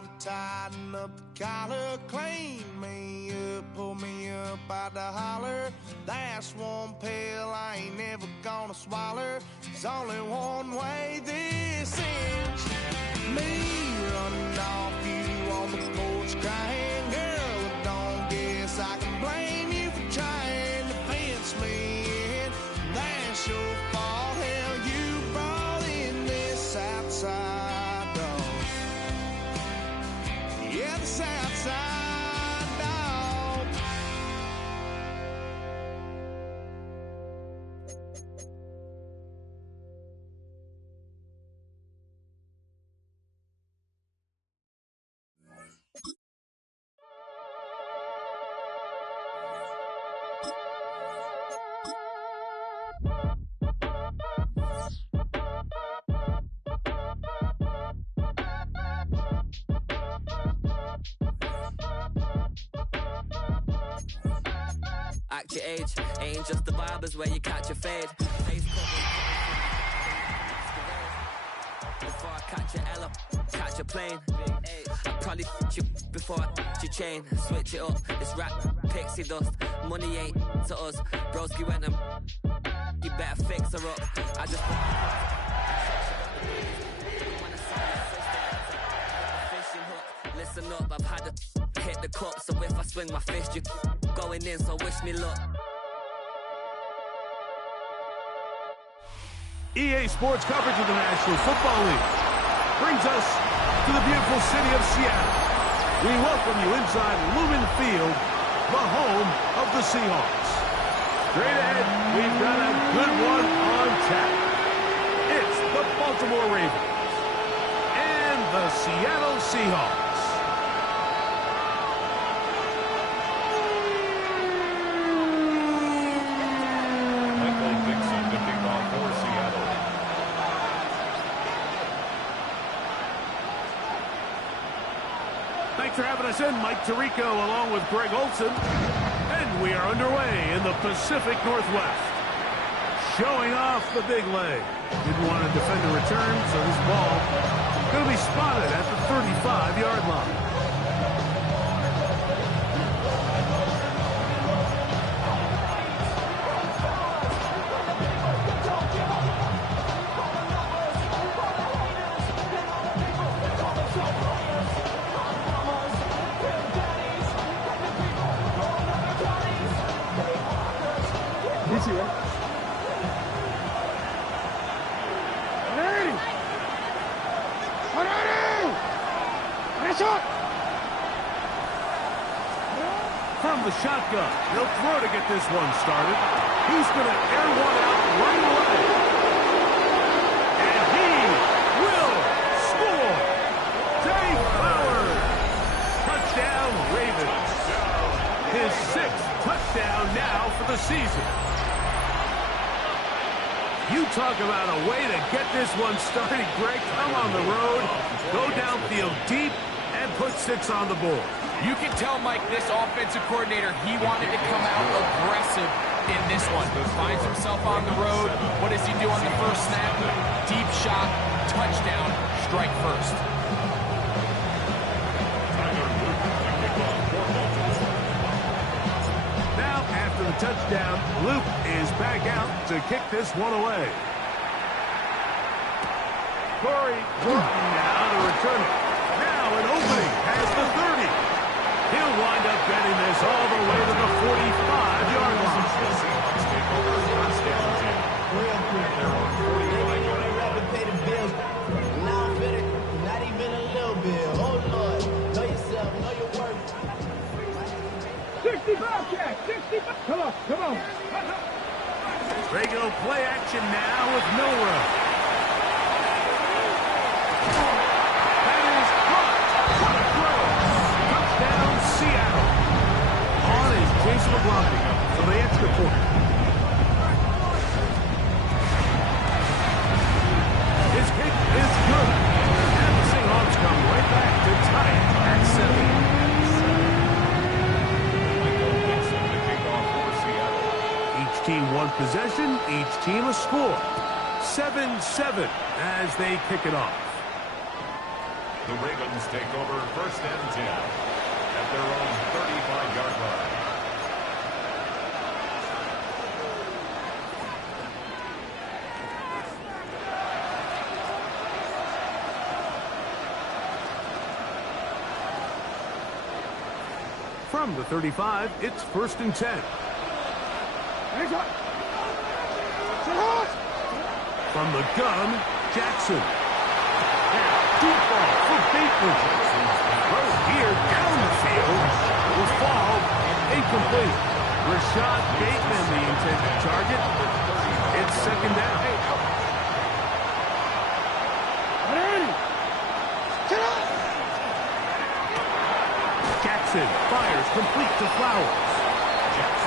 try to tighten up the collar, clean me up, pull me up out the holler. That's one pill I ain't never gonna swallow. There's only one way this ends. Me running off you on the porch crying, girl, I don't guess I can blame you for trying to fence me in. That's your fault, hell, you brought in this outside dog. Yeah, this outside dog. Act your age, ain't just the barbers where you catch a fade. Face before I catch a L up, catch a plane. I probably f*** you before I f*** your chain. Switch it up, this rap pixie dust. Money ain't to us, broski went and you better fix her up. I just fishing hook. Listen up, I've had to hit the cup, so if I swing my fist, you going in, so wish me luck. EA Sports coverage of the National Football League brings us to the beautiful city of Seattle. We welcome you inside Lumen Field, the home of the Seahawks. Straight ahead, we've got a good one on tap. It's the Baltimore Ravens and the Seattle Seahawks. Thanks for having us in, Mike Tirico, along with Greg Olson. And we are underway in the Pacific Northwest. Showing off the big leg. Didn't want to defend a return, so this ball going to be spotted at the 35-yard line. From the shotgun, he'll throw to get this one started. He's going to air one out right away. And he will score. Zay Flowers. Touchdown, Ravens. His 6th touchdown now for the season. You talk about a way to get this one started, Greg. Come on the road, go downfield deep, and put 6 on the board. You can tell, Mike, this offensive coordinator, he wanted to come out aggressive in this one. Finds himself on the road. What does he do on the first snap? Deep shot, touchdown, strike first. Now, after the touchdown, Luke is back out to kick this one away. Corey Jordan now to return it. Now an opening has the 30. He'll wind up getting this all the way to the 45-yard line. Real quick. They rather pay the bills. Now I'm better, not even a little bill. Oh, Lord. Know yourself. Know your worth. 65, Jack. 65. Come on. Regular play action now with Milrow. Seattle. On is Jason LeBlanc for the extra point. His kick is good. And the Seahawks come right back to tie it at 7. Each team one possession, each team a score. 7-7 as they kick it off. The Ravens take over 1st and 10 at their own 35-yard line. From the 35, it's 1st and 10. From the gun, Jackson. Deep ball for Bateman. Right here down the field will fall incomplete. Rashad Bateman, the intended target. It's 2nd down. Jackson fires complete to Flowers.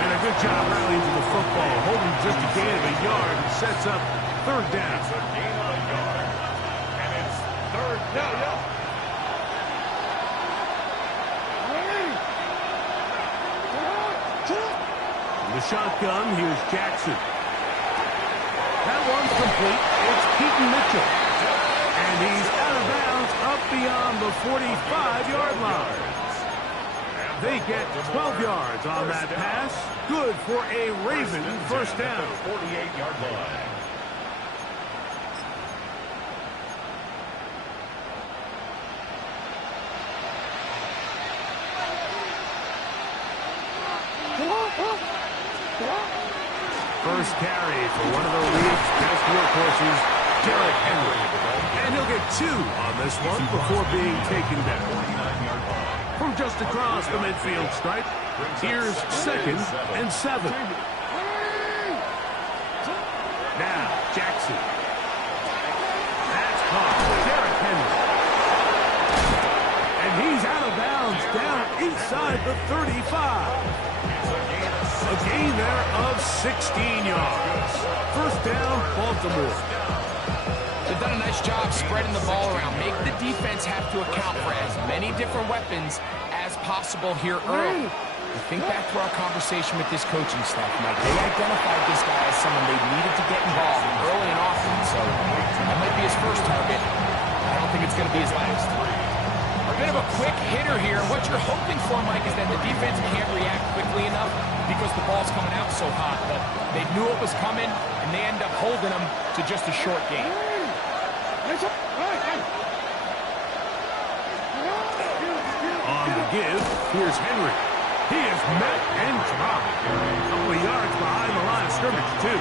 And a good job rallying to the football, holding just a gain of a yard and sets up 3rd down. It's a gain of a yard, and it's 3rd down. The shotgun, here's Jackson. That one's complete. It's Keaton Mitchell. And he's out of bounds up beyond the 45-yard line. They get 12 yards on that pass. Good for a Raven 1st down. 48-yard line. First carry for one of the league's best workhorses, Derrick Henry. And he'll get 2 on this one before being taken down. From just across the midfield stripe, here's 2nd and 7. Now, Jackson. That's caught. Derrick Henry. And he's out of bounds down inside the 35. A gain there of 16 yards. 1st down, Baltimore. They've done a nice job spreading the ball around. Make the defense have to account for as many different weapons as possible here early. Think back to our conversation with this coaching staff, Mike. They identified this guy as someone they needed to get involved early and often, so that might be his first target. I don't think it's going to be his last. A bit of a quick hitter here. What you're hoping for, Mike, is that the defense can't react quickly enough because the ball's coming out so hot. But they knew it was coming, and they end up holding them to just a short game. On the give, here's Henry. He is met and dropped. A couple of yards behind the line of scrimmage, too.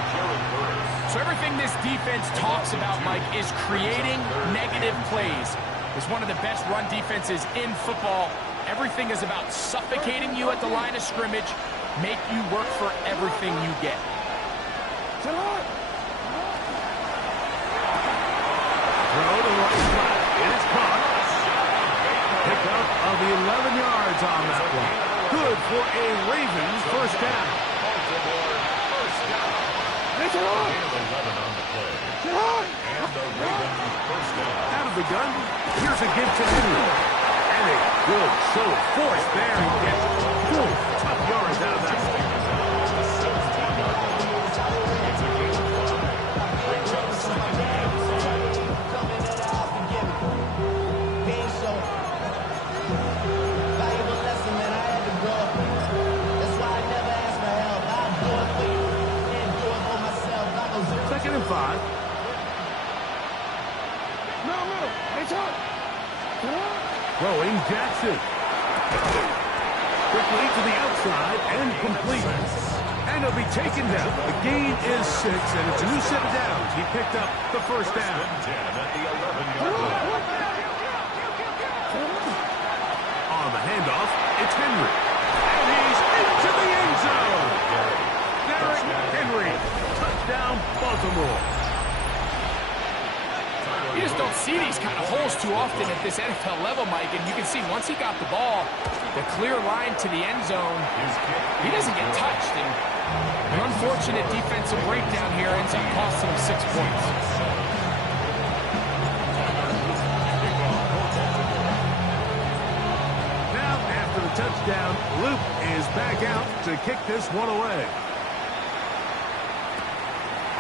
So everything this defense talks about, Mike, is creating negative plays. It's one of the best run defenses in football. Everything is about suffocating you at the line of scrimmage, make you work for everything you get. Throw to right flat. It is caught. Pickup of 11 yards on that one. Good for a Ravens 1st down. Out of the gun, here's a give to Henry. And a good show of force there. He gets 4 tough yards out of that one. Valuable lesson, man. I had to grow up. That's why I never ask for help. I'll do it for you. Can't do it for myself. I go 2nd and 5. Throwing Jackson. Quickly to the outside and complete. And he'll be taken down. The gain is 6, and it's a new set of downs. He picked up the 1st down. On the handoff, it's Henry. And he's into the end zone. Derrick Henry. Touchdown, Baltimore. You just don't see these kind of holes too often at this NFL level, Mike, and you can see once he got the ball, the clear line to the end zone, he doesn't get touched, and an unfortunate defensive breakdown here ends up costing him 6 points. Now, after the touchdown, Luke is back out to kick this one away.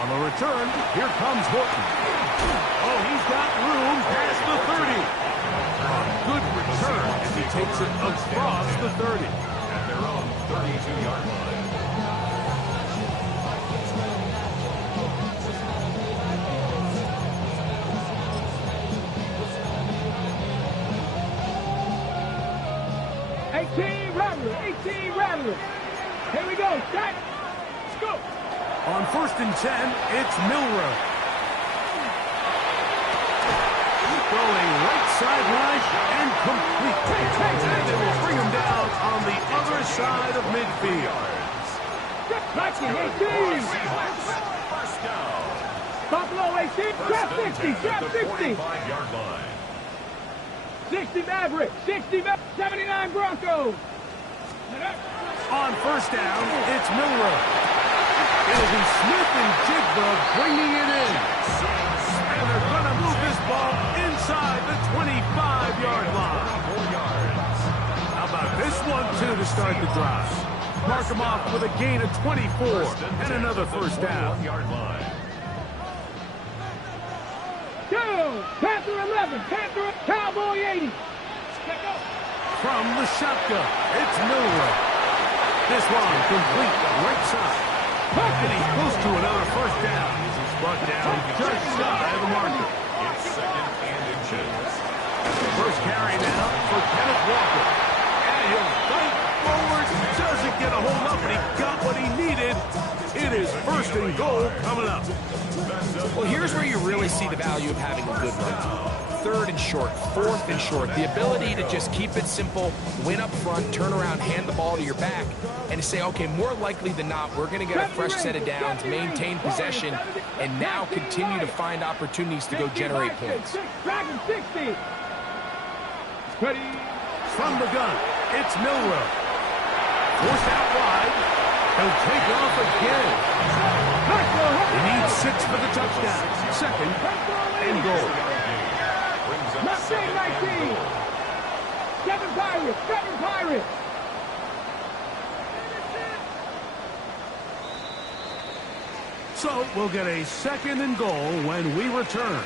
On the return, here comes Horton. Oh, he's got room past the 30. A good return as he takes it across the 30. At their own 32-yard line. Rattler. Here we go. Set. Let's go. On 1st and 10, it's Milroe. Throwing right sideline and complete. And they will bring him down on the other side of midfield. 18. Buffalo 18. Trap 60. Trap 60. 45-yard line. 60 Maverick. 60 79 Broncos. On 1st down, it's Milroe. It'll be Smith and Jigba bringing it in. And they're going to move this ball inside the 25-yard line. 4 yards. How about this one, too, to start the drive? Mark him off with a gain of 24 and another 1st down. 1-yard line. Go! Panther 11. Panther Cowboy 80. From the shotgun, it's Milroe. This one complete right side. And he's close to another 1st down. He's brought down just shy of the marker. It's 2nd and inches. First carry now for Kenneth Walker. And he'll fight forward. Doesn't get a hold up, but he got what he needed. It is 1st and goal coming up. Well, here's where you really see the value of having a good run team. 3rd and short, 4th and short. The ability to just keep it simple, win up front, turn around, hand the ball to your back, and to say, okay, more likely than not, we're going to get a fresh set of downs, maintain possession, and now continue to find opportunities to go generate points. Dragon 60. Ready. From the gun, it's Milroe. Forced out wide. He'll take off again. He needs 6 for the touchdown. 2nd and goal. Mustang 19. 7 Pirates. 7 Pirates. So we'll get a 2nd and goal when we return.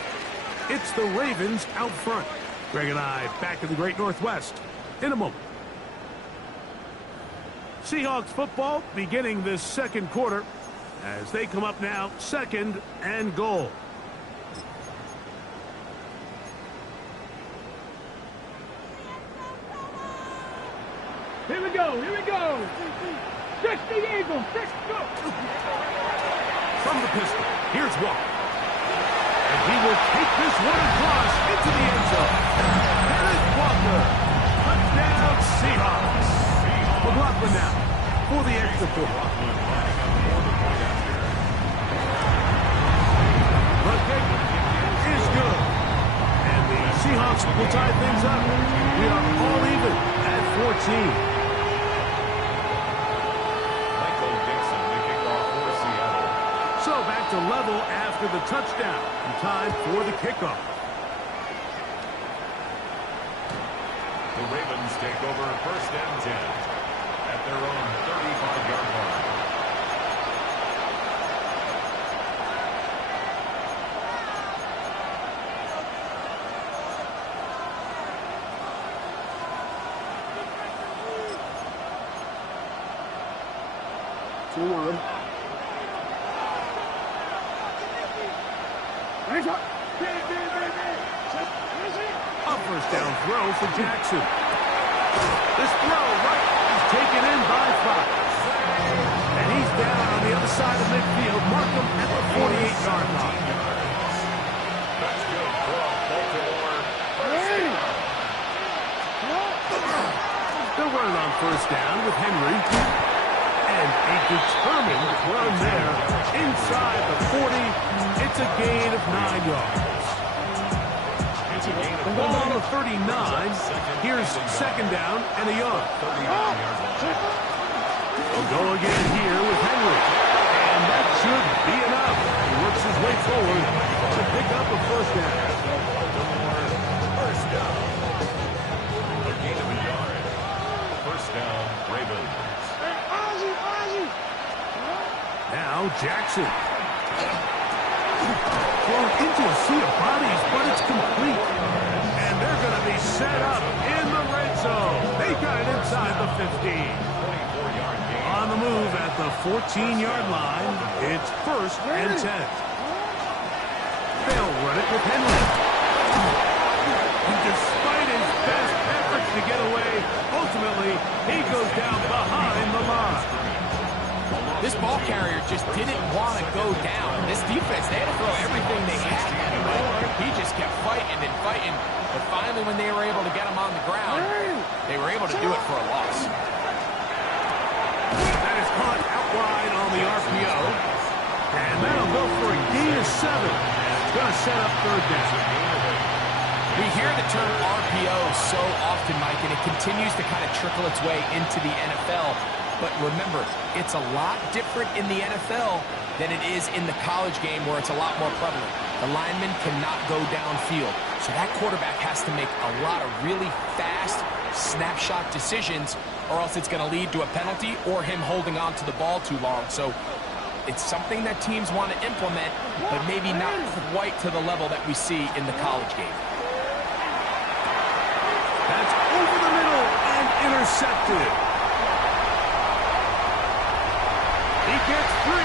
It's the Ravens out front. Greg and I back in the Great Northwest in a moment. Seahawks football beginning this 2nd quarter as they come up now 2nd and goal. Here we go. Here we go. 60 Eagles. 6 go. From the pistol, here's Walker. And he will take this one across into the end zone. Kenneth Walker. Touchdown Seahawks. McLaughlin now for the extra point. The kick is good. And the Seahawks will tie things up. We are all even at 14. So back to level after the touchdown. And time for the kickoff. The Ravens take over 1st and 10 at their own 35-yard line. A 1st down throw for Jackson. This throw right is taken in by 5. And he's down on the other side of midfield. Mark him at the 48-yard line. That's good for Baltimore. They're running on 1st down with Henry. And a determined run there inside the 40. It's a gain of 9 yards. The ball on the 39. Here's 2nd down and a yard. We'll go again here with Henry. And that should be enough. He works his way forward to pick up a 1st down. 1st down. A gain of a yard. 1st down, Ravens. Now Jackson. Thrown into a sea of bodies, but it's complete. And they're going to be set up in the red zone. They got it inside the 15. On the move at the 14-yard line, it's 1st and 10. They'll run it with Henry. And despite his best efforts to get away, ultimately, he goes down behind the line. This ball carrier just didn't want to go down. This defense, they had to throw everything they had at him. He just kept fighting and fighting. But finally, when they were able to get him on the ground, they were able to do it for a loss. That is caught out wide on the RPO. And that'll go for a gain of 7. It's going to set up 3rd down. We hear the term RPO so often, Mike, and it continues to kind of trickle its way into the NFL. But remember, it's a lot different in the NFL than it is in the college game where it's a lot more prevalent. The lineman cannot go downfield. So that quarterback has to make a lot of really fast snapshot decisions, or else it's going to lead to a penalty or him holding on to the ball too long. So it's something that teams want to implement, but maybe not quite to the level that we see in the college game. That's over the middle and intercepted. He gets 3.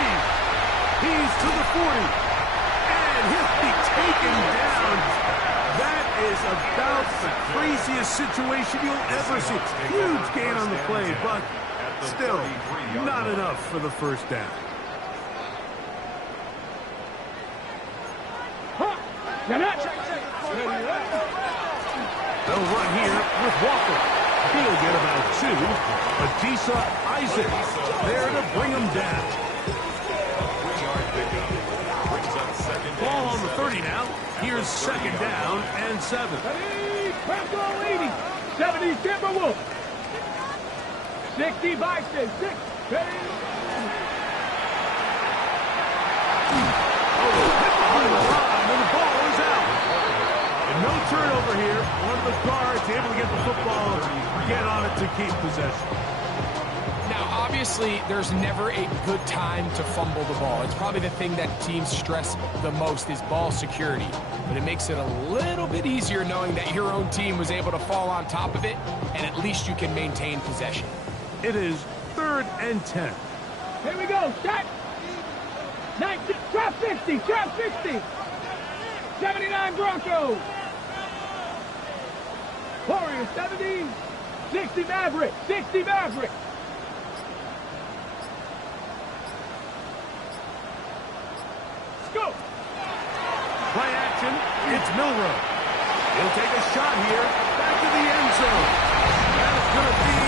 He's to the 40. And he'll be taken down. That is about the craziest situation you'll ever see. Huge gain on the play, but still not enough for the 1st down. They'll run here with Walker. He'll get about 2. Adisa Isaac there to bring him down. Ball on the 30 now. Here's 2nd down and 7. 70 Timberwolves. 60 Bison. 6. No turnover here. One of the guards able to get the football, get on it to keep possession. Now, obviously, there's never a good time to fumble the ball. It's probably the thing that teams stress the most is ball security. But it makes it a little bit easier knowing that your own team was able to fall on top of it, and at least you can maintain possession. It is 3rd and 10. Here we go. Set. 19. Trap 60. Trap 60. 79 Broncos. Warriors 70. 60 Maverick. 60 Maverick. Let's go. Play action. It's Milroe. He'll take a shot here. Back to the end zone. That is going to be...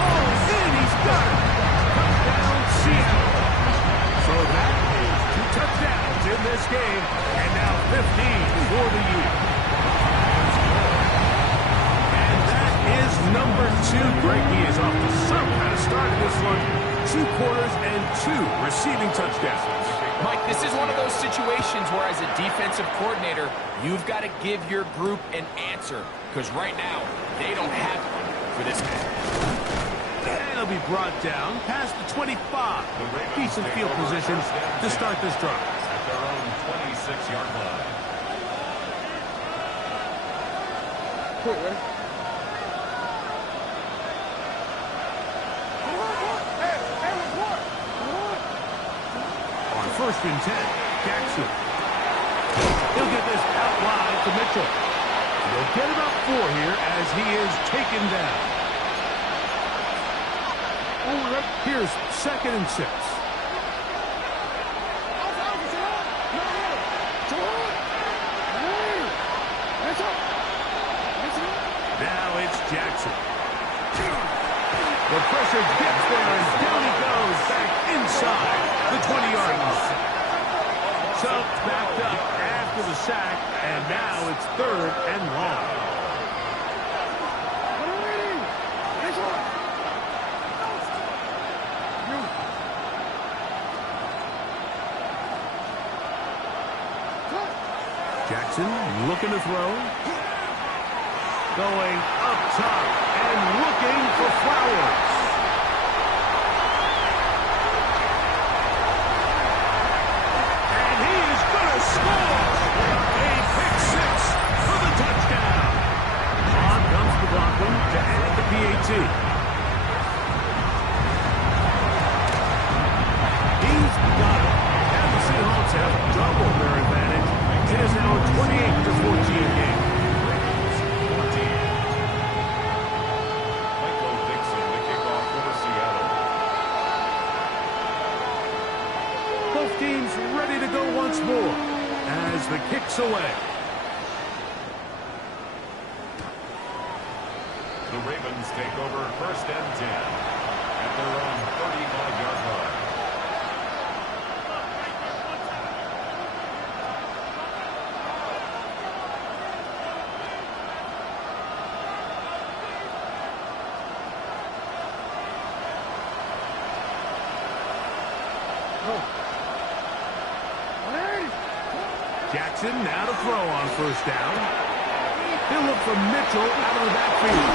Oh, in. He's got it. Touchdown, Seattle. So that is 2 touchdowns in this game. And now 15 for the year. And that is number 2. Greg, he is off to some kind of start in this one. 2 quarters and 2 receiving touchdowns. Mike, this is one of those situations where as a defensive coordinator, you've got to give your group an answer. Because right now, they don't have one for this game. And he'll be brought down past the 25. Decent field position to start this drive. At their own 26-yard line. On 1st and 10, Jackson. He'll get this out wide to Mitchell. He'll get about 4 here as he is taken down. Here's 2nd and 6. Now it's Jackson. The pressure gets there, and down he goes back inside the 20-yard line. So backed up after the sack, and now it's 3rd and long. Jackson looking to throw. Going up top and looking for Flowers. And he is going to go once more as the kick's away. The Ravens take over 1st and 10 at their own 35-yard line. Jackson now to throw on 1st down. He'll look for Mitchell out of the backfield.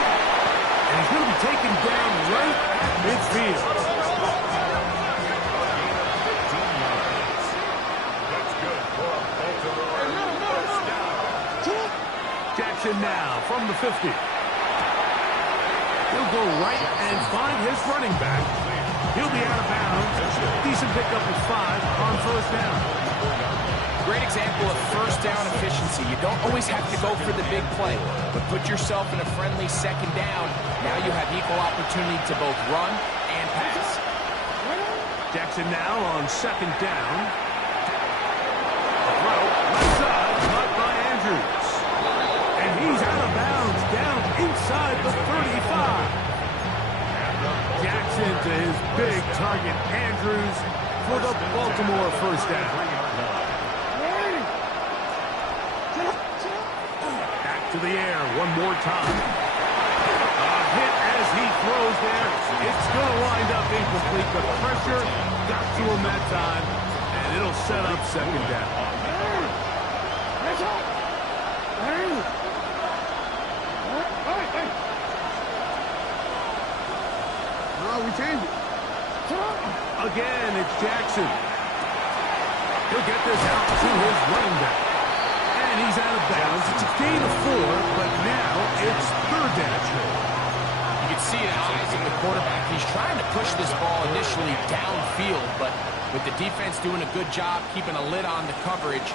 And he's going to be taken down right at midfield. That's good for a Baltimore first down. Jackson now from the 50. He'll go right and find his running back. He'll be out of bounds. Decent pickup at 5 on 1st down. Great example of first down efficiency. You don't always have to go for the big play, but put yourself in a friendly 2nd down. Now you have equal opportunity to both run and pass. Jackson now on 2nd down. A throw, left side, caught by Andrews. And he's out of bounds, down inside the 35. Jackson to his big target, Andrews, for the Baltimore 1st down. To the air one more time. A hit as he throws there. It's going to wind up incomplete. The pressure got to him that time, and it'll set up 2nd down. We change it. Again, it's Jackson. He'll get this out to his running back. And he's out of bounds. It's a gain of 4, but now it's 3rd down. You can see in the eyes of the quarterback, he's trying to push this ball initially downfield, but with the defense doing a good job keeping a lid on the coverage,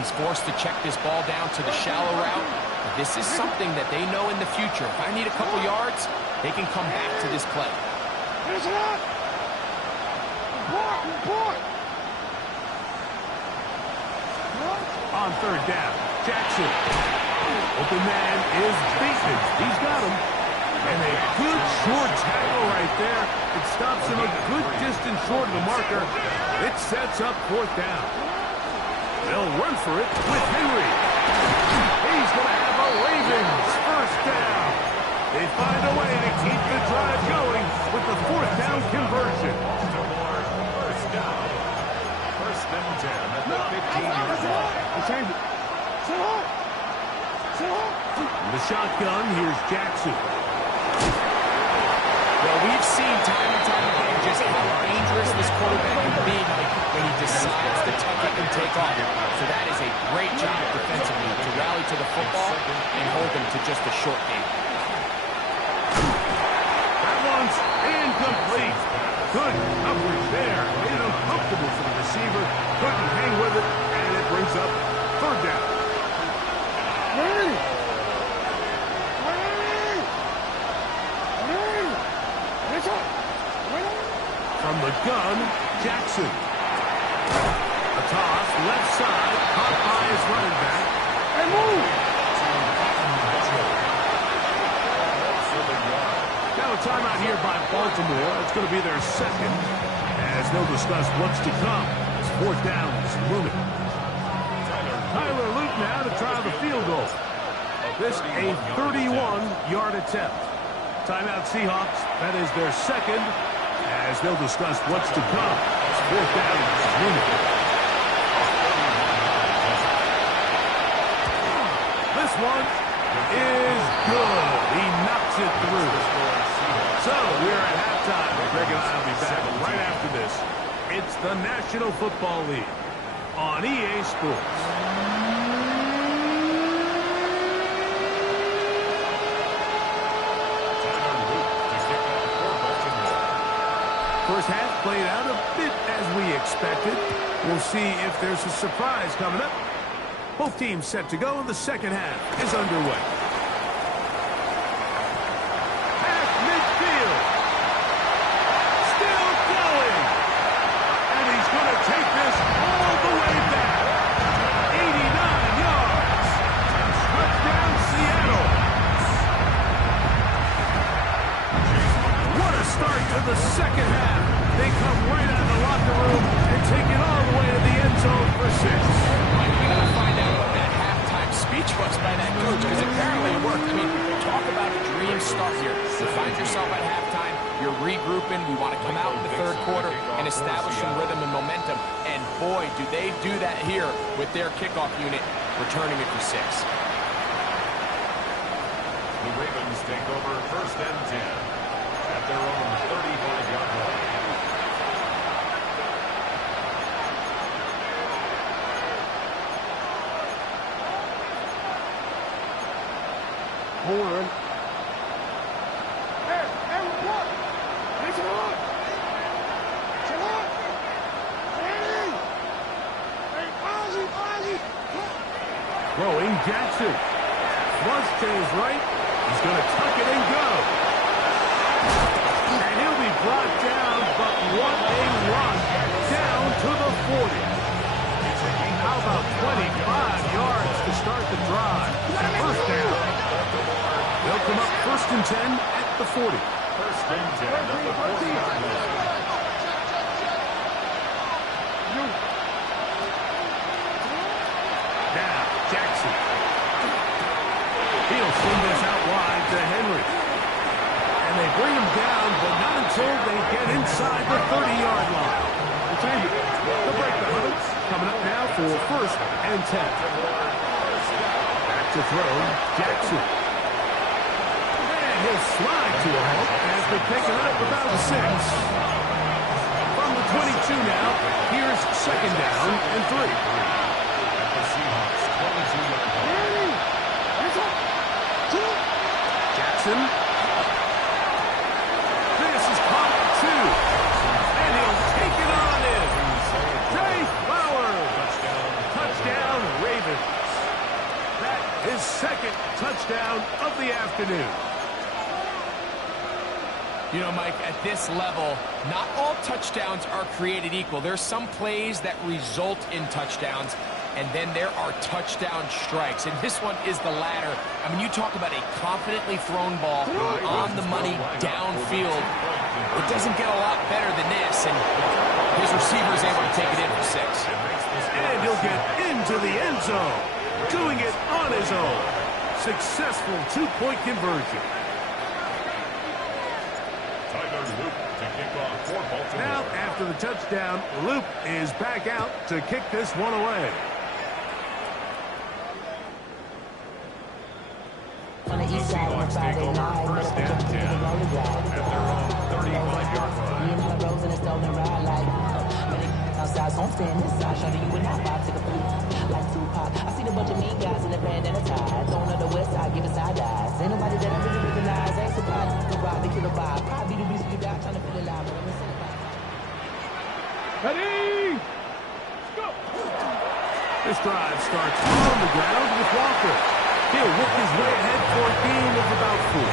he's forced to check this ball down to the shallow route. But this is something that they know in the future. If I need a couple yards, they can come back to this play. On 3rd down, Jackson. Open man is beaten. He's got him. And a good short tackle right there. It stops him a good distance short of the marker. It sets up 4th down. They'll run for it with Henry. He's going to have a Ravens 1st down. They find a way to keep the drive going with the 4th down conversion. Baltimore 1st down. 1st and 10 at the 15-yard line. In the shotgun, here's Jackson. Well, we've seen time and time again just how dangerous this quarterback can be when he decides to tuck it and take off. So that is a great job defensively to rally to the football and hold them to just a short game. That one's incomplete. Good coverage there. Made it uncomfortable for the receiver. Couldn't hang with it, and it brings up 3rd down. From the gun, Jackson. A toss, left side, caught by his running back. And move! Now a timeout here by Baltimore. It's going to be their 2nd, as they'll discuss what's to come. It's 4th down, it's looming. Tyler Luke now to try the field goal. This a 31-yard attempt. Timeout Seahawks. That is their 2nd, as they'll discuss what's to come. It's 4th down, it's looming. This one is good. He knocks it through. So we're at halftime. Greg and I will be back right after this. It's the National Football League on EA Sports. First half played out a bit as we expected. We'll see if there's a surprise coming up. Both teams set to go, and the 2nd half is underway. At midfield. Still going. And he's going to take this all the way second half. They come right out of the locker room and take it all the way to the end zone for 6. Mike, we got to find out what that halftime speech was by that coach, because apparently it worked. I mean, talk about a dream start here. You find yourself at halftime, you're regrouping, we want to come out in the third quarter and establish some rhythm and momentum. And boy, do they do that here with their kickoff unit, returning it for 6. The Ravens take over 1st and 10 at their own 35-yard line. Horn. Hey, report. Make it on. Chill out. Hey, Ozzy. Throwing Jackson. Flush to his right. He's going to tuck it and go. And he'll be brought down, but what a run. Down to the 40. How about 25 yards to start the drive? First down. They'll come up 1st and 10 at the 40. 1st and 10 at the 40-yard line. Now, Jackson. He'll send this out wide to Henry. And they bring him down, but not until they get inside the 30-yard line. The break the huddle. Coming up now for 1st and 10. Back to throw, Jackson. And he'll slide to a halt as they pick it up about 6. From the 22 now, here's 2nd down and 3. At the Seahawks 22-yard line. Jackson. This is caught 2. And he'll take it on in. Trey Flowers. Touchdown, Ravens. That is 2nd touchdown of the afternoon. You know, Mike, at this level, not all touchdowns are created equal. There's some plays that result in touchdowns, and then there are touchdown strikes. And this one is the latter. I mean, you talk about a confidently thrown ball on the money downfield. It doesn't get a lot better than this, and his receiver is able to take it in for 6. And he'll get into the end zone, doing it on his own. Successful 2-point conversion. Tyler Luke to kick off for Baltimore. Now, after the touchdown, Luke is back out to kick this one away. The Seahawks take over 1st and 10 at their own 35-yard line. Outside, so I'm staying inside, shawty, you and I vibe to the beat. Like Tupac, I see the bunch of mean guys in the band and a tie. Throwing on the west side, giving side eyes. Ain't nobody that I really recognize. Ain't surprised to ride, they kill a vibe. Probably the reason you die, trying to feel alive, but I'm incentivized. Ready? Go! This drive starts on the ground with Walker. He'll work his way ahead for a gain of about 4.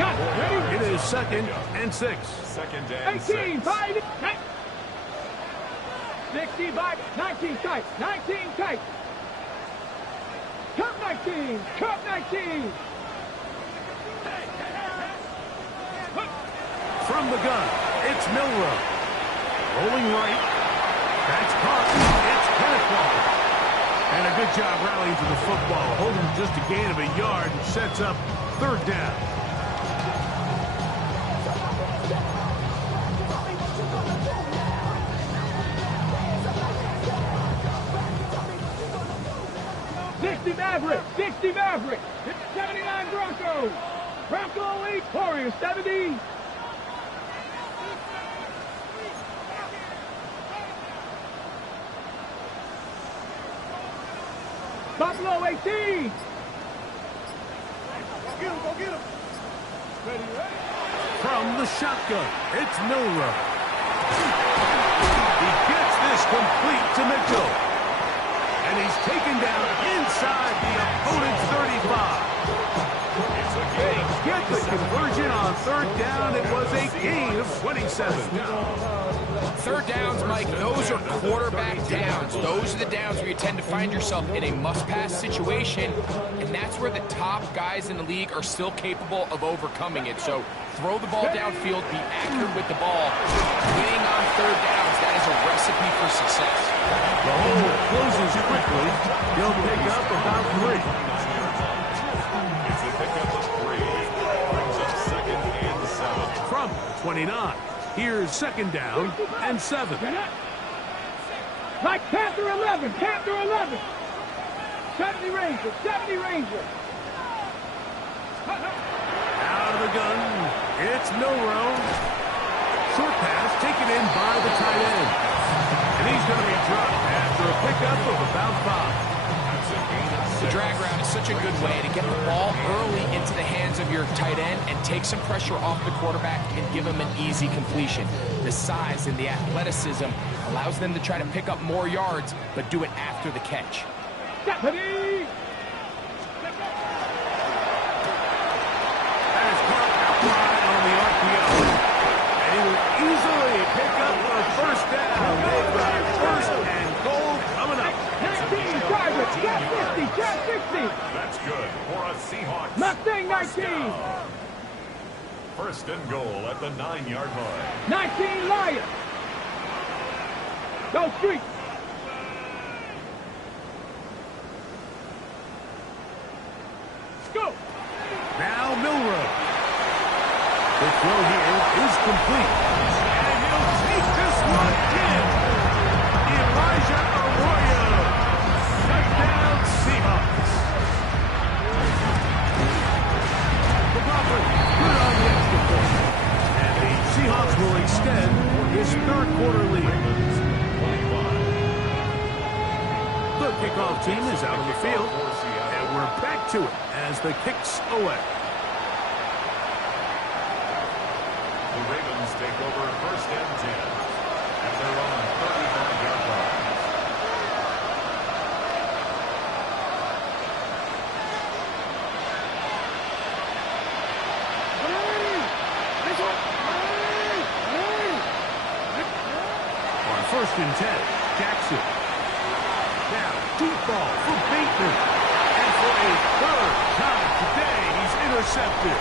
Got it. Ready? It is 2nd and 6. 2nd and 18, 6. 5, 65, 19 tight, 19 tight. Cup 19, cup 19. From the gun, it's Milrow. Rolling right. That's caught. It's Kenneth Walker. And a good job rallying to the football. Holding just a gain of a yard and sets up 3rd down. Dixie Maverick, 79 Broncos, Bronco 8, Warriors 70. Buffalo 18. Go get him. Ready. From the shotgun, it's Milrow. He gets this complete to Mitchell. And he's taken down inside the opponent's 35. They get the conversion on third down. It was a gain of 27. Third downs, Mike, those are quarterback downs. Those are the downs where you tend to find yourself in a must-pass situation, and that's where the top guys in the league are still capable of overcoming it. So throw the ball downfield, be accurate with the ball. Winning on third downs, that is a recipe for success. The hole closes quickly. He'll pick up about 3. It's a pickup of 3. Brings up 2nd and 7. From 29. Here's 2nd down and 7. Like Panther 11, Panther 11. 70 Ranger, 70 Ranger. Out of the gun, it's Milroe. Short pass taken in by the tight end. And he's going to be dropped after a pickup of about 5. The drag route is such a good way to get the ball early into the hands of your tight end and take some pressure off the quarterback and give him an easy completion. The size and the athleticism allows them to try to pick up more yards, but do it after the catch. Stephanie! That is caught outside on the RPO. And he will easily pick up a first down. They've got 1st and goal coming up. 19, driver, trap 50, trap 50. That's good for a Seahawks. Mustang 19. 1st and goal at the 9-yard line. 19, Lion. Go street. Go. Now Milroe. The throw here is complete. And he'll take this one in. Elijah Arroyo. Touchdown Seahawks. McLaughlin put on the extra point. And the Seahawks will extend his 3rd quarter lead. The kickoff team is out on the field. And we're back to it as the kicks away. The Ravens take over 1st and 10 at their own 35-yard line. On 1st and 10, Jackson. Now, deep ball for Bateman. And for a 3rd time today, he's intercepted.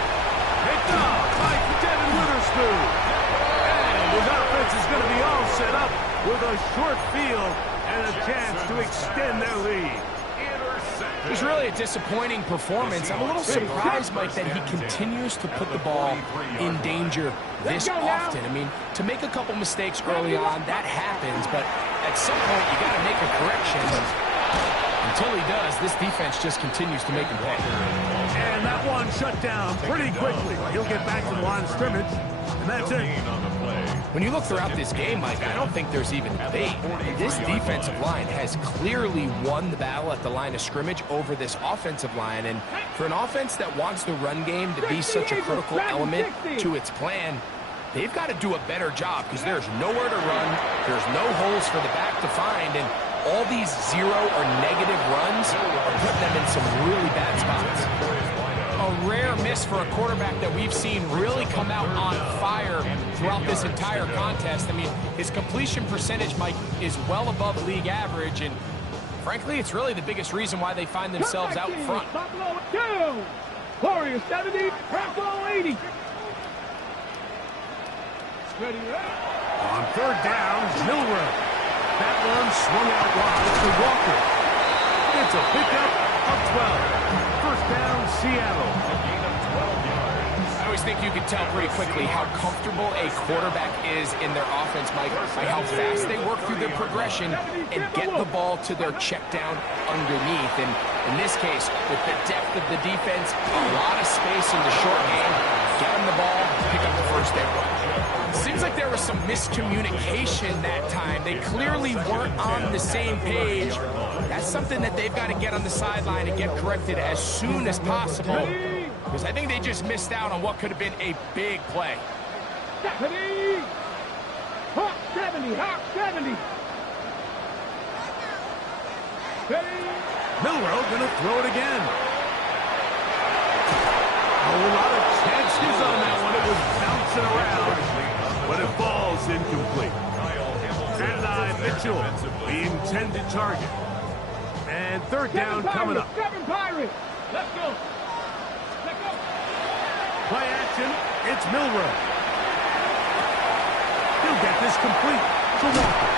Picked off by Devin Witherspoon. And his offense is going to be all set up with a short field and a chance to extend their lead. It was really a disappointing performance. I'm a little surprised, Mike, that he continues to put the ball in danger this often. I mean, to make a couple mistakes early on, that happens, but at some point you got to make a correction. Until he does, this defense just continues to make him pay. And that one shut down pretty quickly. He'll get back to the line of scrimmage, and that's it. When you look throughout this game, Mike, I don't think there's even debate. This defensive line has clearly won the battle at the line of scrimmage over this offensive line. And for an offense that wants the run game to be such a critical element to its plan, they've got to do a better job because there's nowhere to run. There's no holes for the back to find. And all these 0 or negative runs are putting them in some really bad spots. A rare miss for a quarterback that we've seen really come out on fire throughout this entire contest. I mean, his completion percentage, Mike, is well above league average, and frankly, it's really the biggest reason why they find themselves out front. Buffalo 2. Warriors 70, Buffalo 80. Ready, On 3rd down, Milroe. That one swung out wide to Walker. It's a pickup of 12. 1st down, Seattle. A gain of 12 yards. I always think you can tell pretty quickly how comfortable a quarterback is in their offense, Mike, by how fast they work through their progression and get the ball to their check down underneath. And in this case, with the depth of the defense, a lot of space in the short game, get them the ball, pick up the 1st down. Seems like there was some miscommunication that time. They clearly weren't on the same page. That's something that they've got to get on the sideline and get corrected as soon as possible, because I think they just missed out on what could have been a big play. Stephanie! Hawk 70, Hawk 70. Milroe going to throw it again. A lot of chances on that one. It was pass incomplete. Adonai Mitchell, the intended target. And third down coming up. 7 Pirates. Let's go. Let's go. Play action. It's Milroe. He'll get this complete to Walker.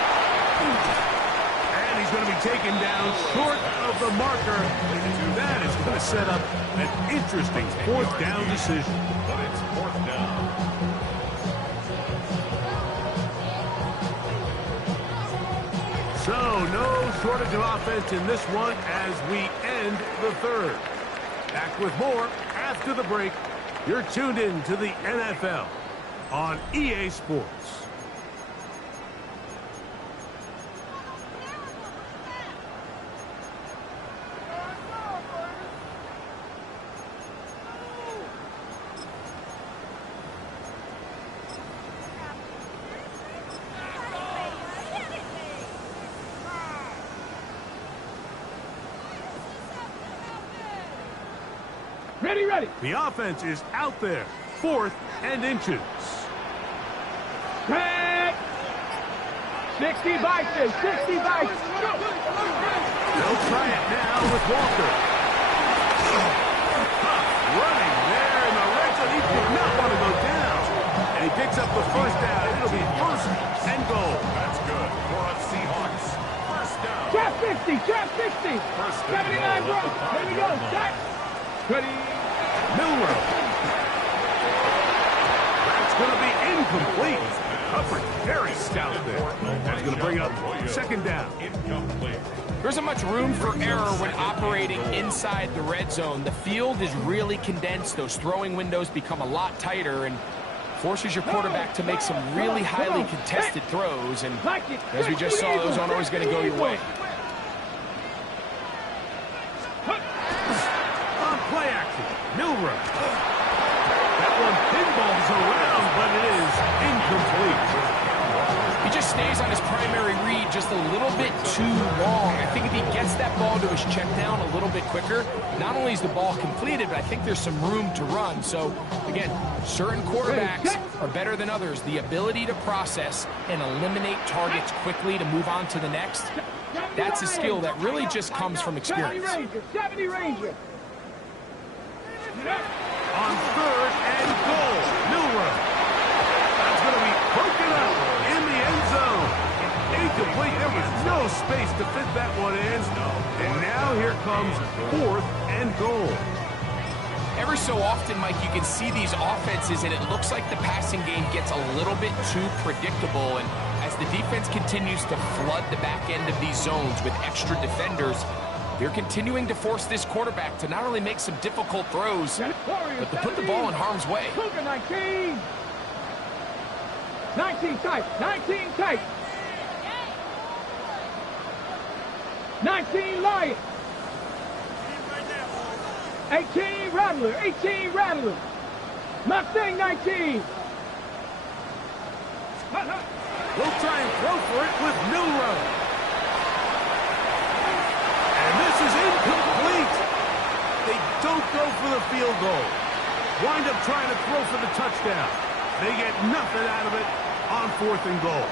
And he's going to be taken down short of the marker. That is going to set up an interesting fourth down decision. But it's fourth down. So, no shortage of offense in this one as we end the third. Back with more after the break. You're tuned in to the NFL on EA Sports. Ready, ready. The offense is out there. 4th and inches. Back. 60 Bison. 60 Bison. Go. They'll try it now with Walker. Running there in the red zone. He did not want to go down. And he picks up the first down. It'll be 1st and goal. That's good for us Seahawks. First down. Trap 50. Trap 60. 79 Broncos. Here we go. Set. Ready. Milroe. That's going to be incomplete. Coverage very stout there. That's going to bring up 2nd down. Incomplete. There isn't much room for error when operating inside the red zone. The field is really condensed. Those throwing windows become a lot tighter and forces your quarterback to make some really highly contested throws. And as we just saw, those aren't always going to go your way. On play action, Milroe. That one pinballs around, but it is incomplete. He just stays on his primary read just a little bit too long. I think if he gets that ball to his check down a little bit quicker, not only is the ball completed, but I think there's some room to run. So, again, certain quarterbacks are better than others. The ability to process and eliminate targets quickly to move on to the next, that's a skill that really just comes from experience. 70 Ranger. On 3rd and goal, Milroe. That's going to be broken up in the end zone. Incomplete. There was no space to fit that one in. And now here comes 4th and goal. Every so often, Mike, you can see these offenses, and it looks like the passing game gets a little bit too predictable. And as the defense continues to flood the back end of these zones with extra defenders, they're continuing to force this quarterback to not only make some difficult throws, but to put the ball in harm's way. 19. 19 tight. 19 tight. 19 Lion. 18 Rattler. 18 Rattler. Mustang 19. We'll try and throw for it with Milroe. And this is incomplete. They don't go for the field goal. Wind up trying to throw for the touchdown. They get nothing out of it on 4th and goal.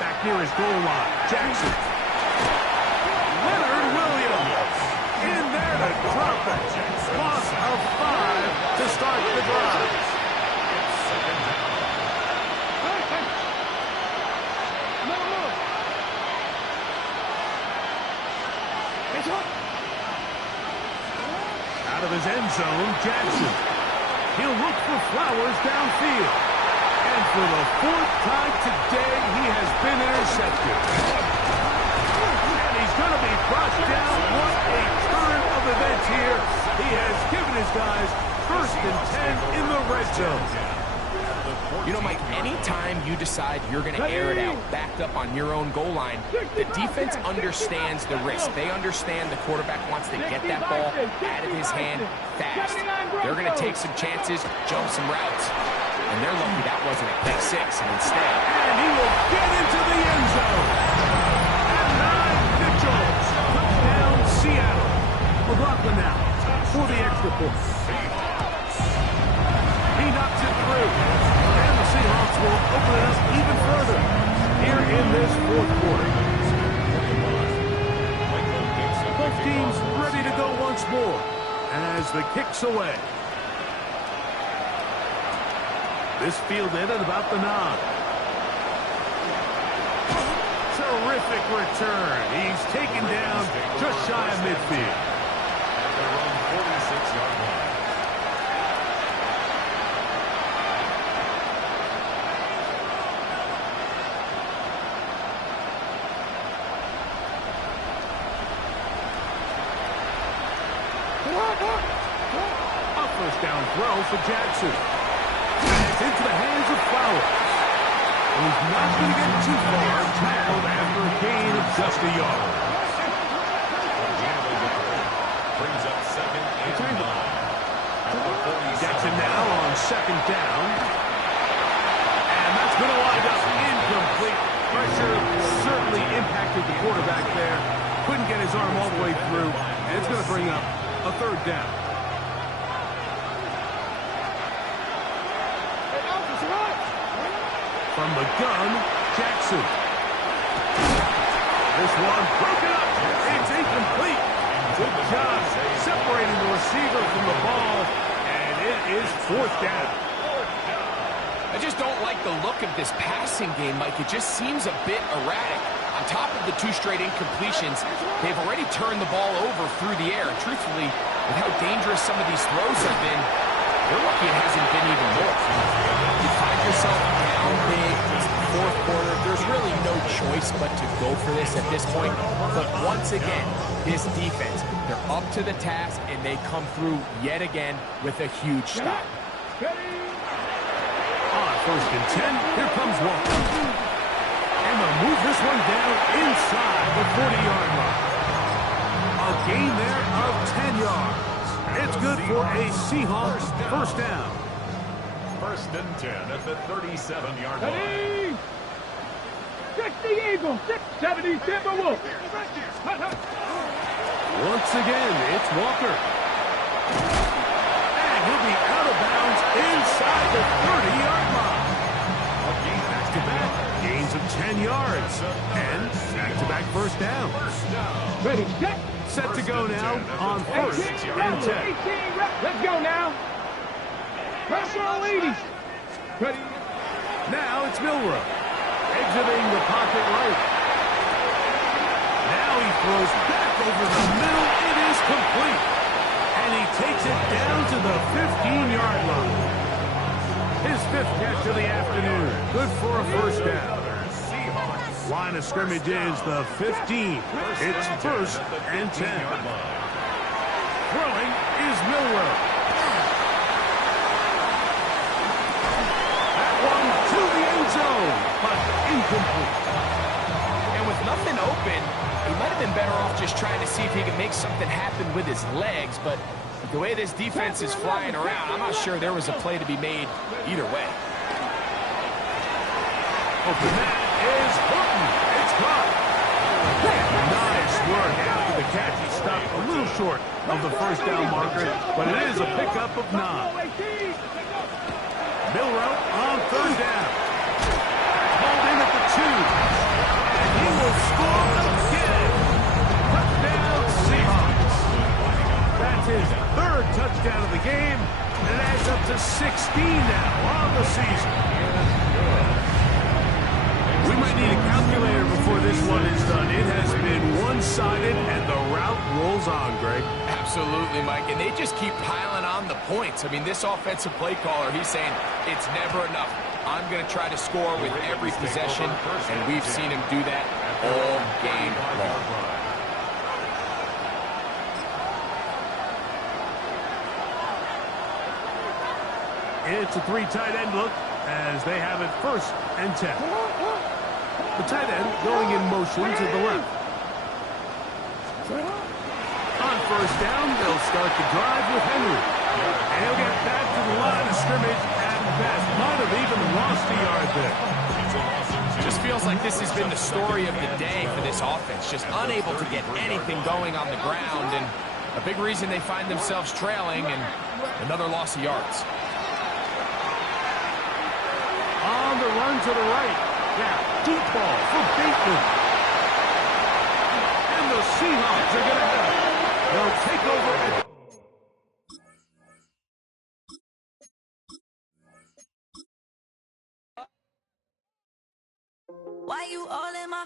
Back near his goal line. Jackson. Leonard Williams. In there to drop it. Loss of 5 to start the drive. Out of his end zone, Jackson. He'll look for Flowers downfield. And for the 4th time today, he has been intercepted. And he's going to be brought down. What a turn of events here. He has given his guys 1st and 10 in the red zone. You know, Mike, anytime you decide you're going to air it out, backed up on your own goal line, the defense understands the risk. They understand the quarterback wants to get that ball out of his hand fast. They're going to take some chances, jump some routes, and they're lucky that wasn't a pick six, and instead... And he will get into the end zone. And 9 Mitchell. Touchdown, Seattle. McLaughlin now for the extra point. He knocks it through. And the Seahawks will open it up even further here in this fourth quarter. Both teams ready to go once more as the kick's away. This fielded at about the 9. Terrific return. He's taken down just shy of midfield. At their own 46-yard line. A first down throw for Jackson. And it's into the hands of Flowers. And he's not going to get too far. Tackled after a gain of just a yard. Brings up second and 9. Jackson now on second down. And that's going to wind up incomplete. Pressure certainly impacted the quarterback there. Couldn't get his arm all the way through. And it's going to bring up a third down. From the gun, Jackson. This one broken up. It's incomplete. Good job separating the receiver from the ball. And it is fourth down. I just don't like the look of this passing game, Mike. It just seems a bit erratic. On top of the 2 straight incompletions, they've already turned the ball over through the air. And truthfully, with how dangerous some of these throws have been, they're lucky it hasn't been even more. You find yourself down big, it's the fourth quarter. There's really no choice but to go for this at this point. But once again, this defense, they're up to the task, and they come through yet again with a huge stop. On first and 10, here comes Walker. And they'll move this one down inside the 40-yard line. A gain there of 10 yards. It's good for a Seahawks first down. First and 10 at the 37-yard line. 60 Eagles, 70 Timberwolves. Once again, it's Walker. And he'll be out of bounds inside the 30-yard line. Back-to-back gains of 10 yards. And back-to-back first downs. Ready, Set to go now on first and 10. Let's go now. Pressure on ladies. Ready. Now it's Milroe. Exiting the pocket right. Now he throws back over the middle. It is complete. And he takes it down to the 15-yard line. His 5th catch of the afternoon. Good for a first down. Line of scrimmage is the 15. It's first and 10. Throwing is Milroe. That one to the end zone, but incomplete. And with nothing open, he might have been better off just trying to see if he can make something happen with his legs, but the way this defense is flying around, I'm not sure there was a play to be made either way. Open that is Horton. It's caught. Nice work after the catch. He stopped a little short of the first down marker, but it is a pickup of 9. Milroe on third down. Pulled in at the 2. And he will score again. Touchdown, Seahawks. That's his 3rd touchdown of the game, and it adds up to 16 now on the season. We might need a calculator before this one is done. It has been one-sided, and the route rolls on, Greg. Absolutely, Mike, and they just keep piling on the points. I mean, this offensive play caller, he's saying it's never enough. I'm going to try to score with every possession, and we've seen him do that all game long. It's a 3 tight end look as they have it first and 10. The tight end going in motion to the left. On first down, they'll start the drive with Henry. And he'll get back to the line of scrimmage at best. Might have even run lost a yard there. Just feels like this has been the story of the day for this offense. Just unable to get anything going on the ground, and a big reason they find themselves trailing, and another loss of yards. On the run to the right. Now, deep ball for Bateman. And the Seahawks are going to have it. They'll take over at Why you all in my